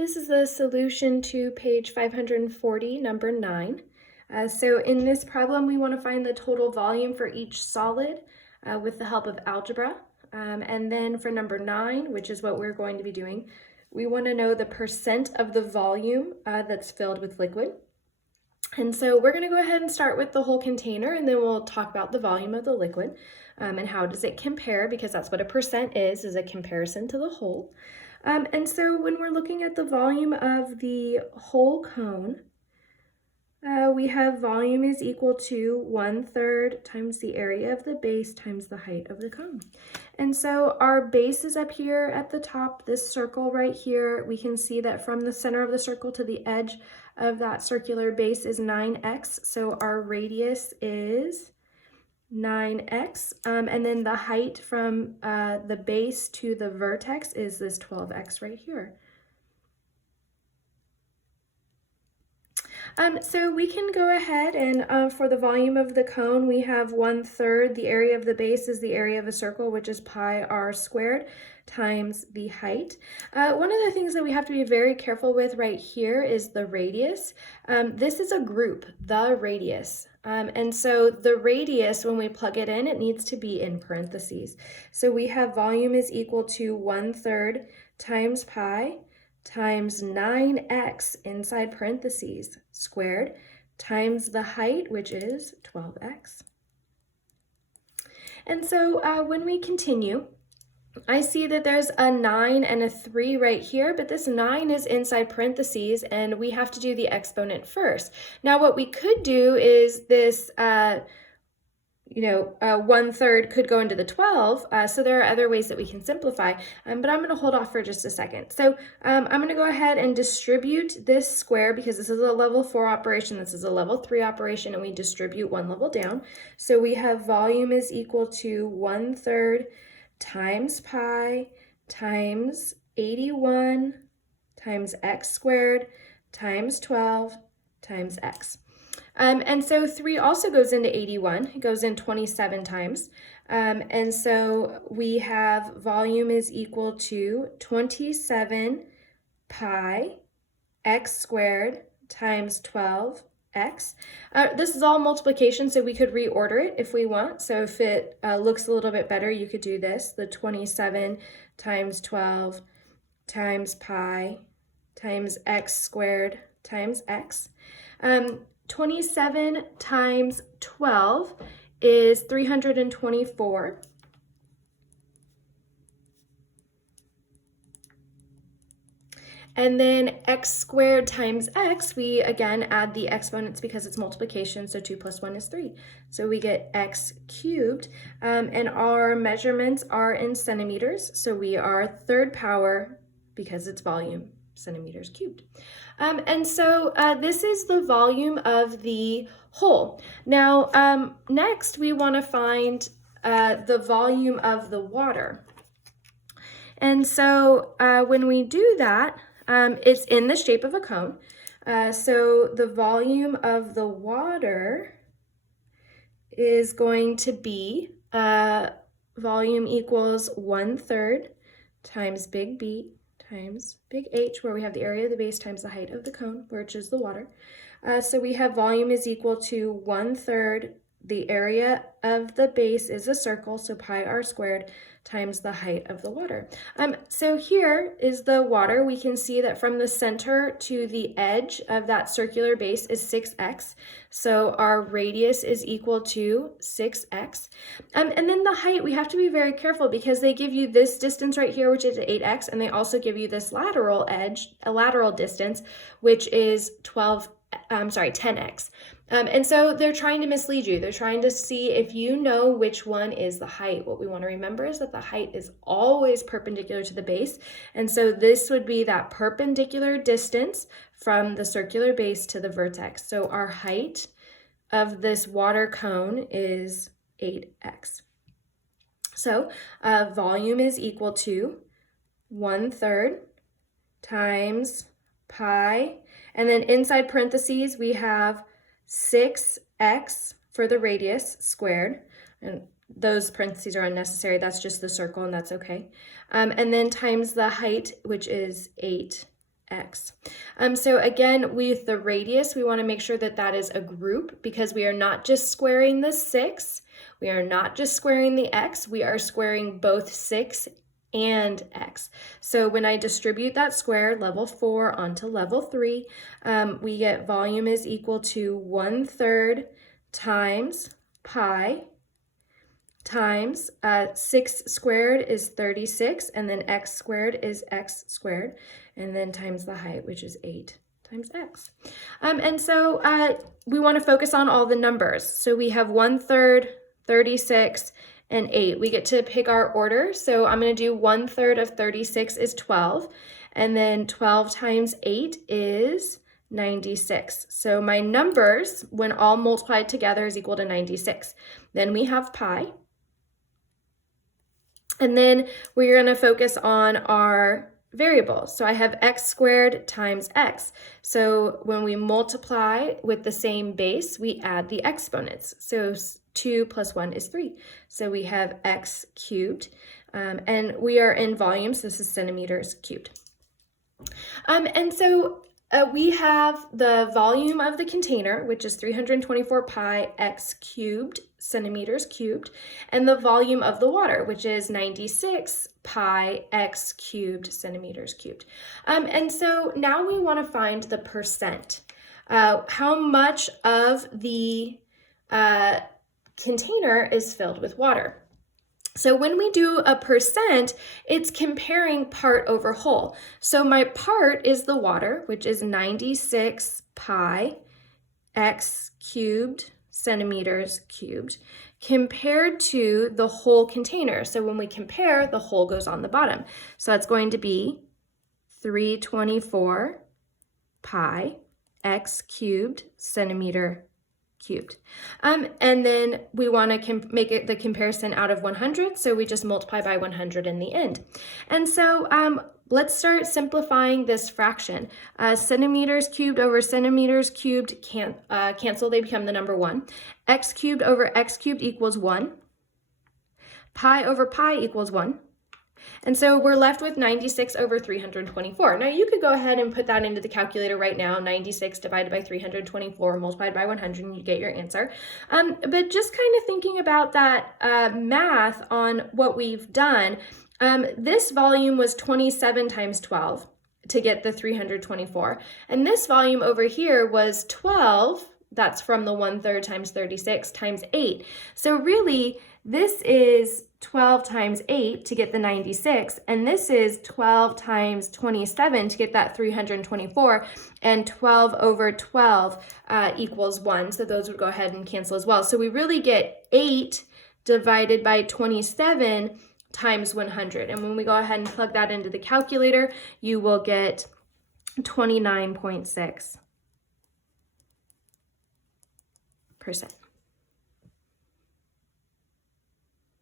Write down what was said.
This is the solution to page 540, number 9. So in this problem, we want to find the total volume for each solid with the help of algebra. And then for number 9, which is what we're going to be doing, we want to know the percent of the volume that's filled with liquid. And so we're going to go ahead and start with the whole container, and then we'll talk about the volume of the liquid and how does it compare, because that's what a percent is a comparison to the whole. And so when we're looking at the volume of the whole cone, we have volume is equal to 1/3 times the area of the base times the height of the cone. And so our base is up here at the top, this circle right here. We can see that from the center of the circle to the edge of that circular base is 9x. So our radius is 9x. And then the height from the base to the vertex is this 12x right here. So we can go ahead and for the volume of the cone, we have 1/3. The area of the base is the area of a circle, which is pi r squared times the height. One of the things that we have to be very careful with right here is the radius. This is a group, the radius. And so the radius, when we plug it in, it needs to be in parentheses. So we have volume is equal to 1/3 times pi times 9x inside parentheses squared times the height, which is 12x. And so when we continue, I see that there's a 9 and a 3 right here, but this 9 is inside parentheses and we have to do the exponent first. Now what we could do is this 1/3 could go into the 12, so there are other ways that we can simplify, but I'm going to hold off for just a second. So I'm going to go ahead and distribute this square, because this is a level 4 operation, this is a level 3 operation, and we distribute one level down. So we have volume is equal to 1/3 times pi times 81 times x squared times 12 times x. And so 3 also goes into 81. It goes in 27 times. And so we have volume is equal to 27 pi x squared times 12x. This is all multiplication, so we could reorder it if we want. So if it looks a little bit better, you could do this, the 27 times 12 times pi times x squared times x. 27 times 12 is 324. And then x squared times x, we again add the exponents because it's multiplication, so 2 plus 1 is 3. So we get x cubed, and our measurements are in centimeters, so we are 3rd power, because it's volume, centimeters cubed. And so this is the volume of the whole. Now, next we want to find the volume of the water. And so when we do that, it's in the shape of a cone. So the volume of the water is going to be volume equals 1/3 times big B times big H, where we have the area of the base times the height of the cone, which is the water. So we have volume is equal to 1/3. The area of the base is a circle, so pi r squared times the height of the water. So here is the water. We can see that from the center to the edge of that circular base is 6x. So our radius is equal to 6x. And then the height, we have to be very careful because they give you this distance right here, which is 8x, and they also give you this lateral edge, a lateral distance, which is 10x. And so they're trying to mislead you. They're trying to see if you know which one is the height. What we want to remember is that the height is always perpendicular to the base. And so this would be that perpendicular distance from the circular base to the vertex. So our height of this water cone is 8x. So volume is equal to 1/3 times pi, and then inside parentheses we have 6x for the radius squared, and those parentheses are unnecessary. That's just the circle, and that's okay. And then times the height, which is 8 x. So again, with the radius, we want to make sure that that is a group because we are not just squaring the 6. We are not just squaring the x. We are squaring both 6 and x. So when I distribute that square, level 4 onto level 3, we get volume is equal to 1/3 times pi times 6 squared is 36, and then x squared is x squared, and then times the height, which is 8 times x. And so we want to focus on all the numbers. So we have 1/3, 36, and 8. We get to pick our order. So I'm going to do 1/3 of 36 is 12, and then 12 times 8 is 96. So my numbers, when all multiplied together, is equal to 96. Then we have pi. And then we're going to focus on our variables. So I have x squared times x. So when we multiply with the same base, we add the exponents. So 2 plus 1 is 3. So we have x cubed. And we are in volume, so this is centimeters cubed. And so we have the volume of the container, which is 324 pi x cubed centimeters cubed, and the volume of the water, which is 96 pi x cubed centimeters cubed. And so now we want to find the percent. How much of the container is filled with water? So when we do a percent, it's comparing part over whole. So my part is the water, which is 96 pi x cubed centimeters cubed, compared to the whole container. So when we compare, the whole goes on the bottom. So that's going to be 324 pi x cubed centimeter cubed. And then we want to make it the comparison out of 100, so we just multiply by 100 in the end. And so let's start simplifying this fraction. Centimeters cubed over centimeters cubed cancel, they become the number 1. X cubed over x cubed equals 1. Pi over pi equals 1. And so we're left with 96 over 324. Now you could go ahead and put that into the calculator right now, 96 divided by 324 multiplied by 100, and you get your answer. But just kind of thinking about that math on what we've done, this volume was 27 times 12 to get the 324. And this volume over here was 12, that's from the 1/3 times 36 times 8. So really, this is 12 times 8 to get the 96, and this is 12 times 27 to get that 324, and 12 over 12 equals 1, so those would go ahead and cancel as well. So we really get 8 divided by 27 times 100, and when we go ahead and plug that into the calculator, you will get 29.6%.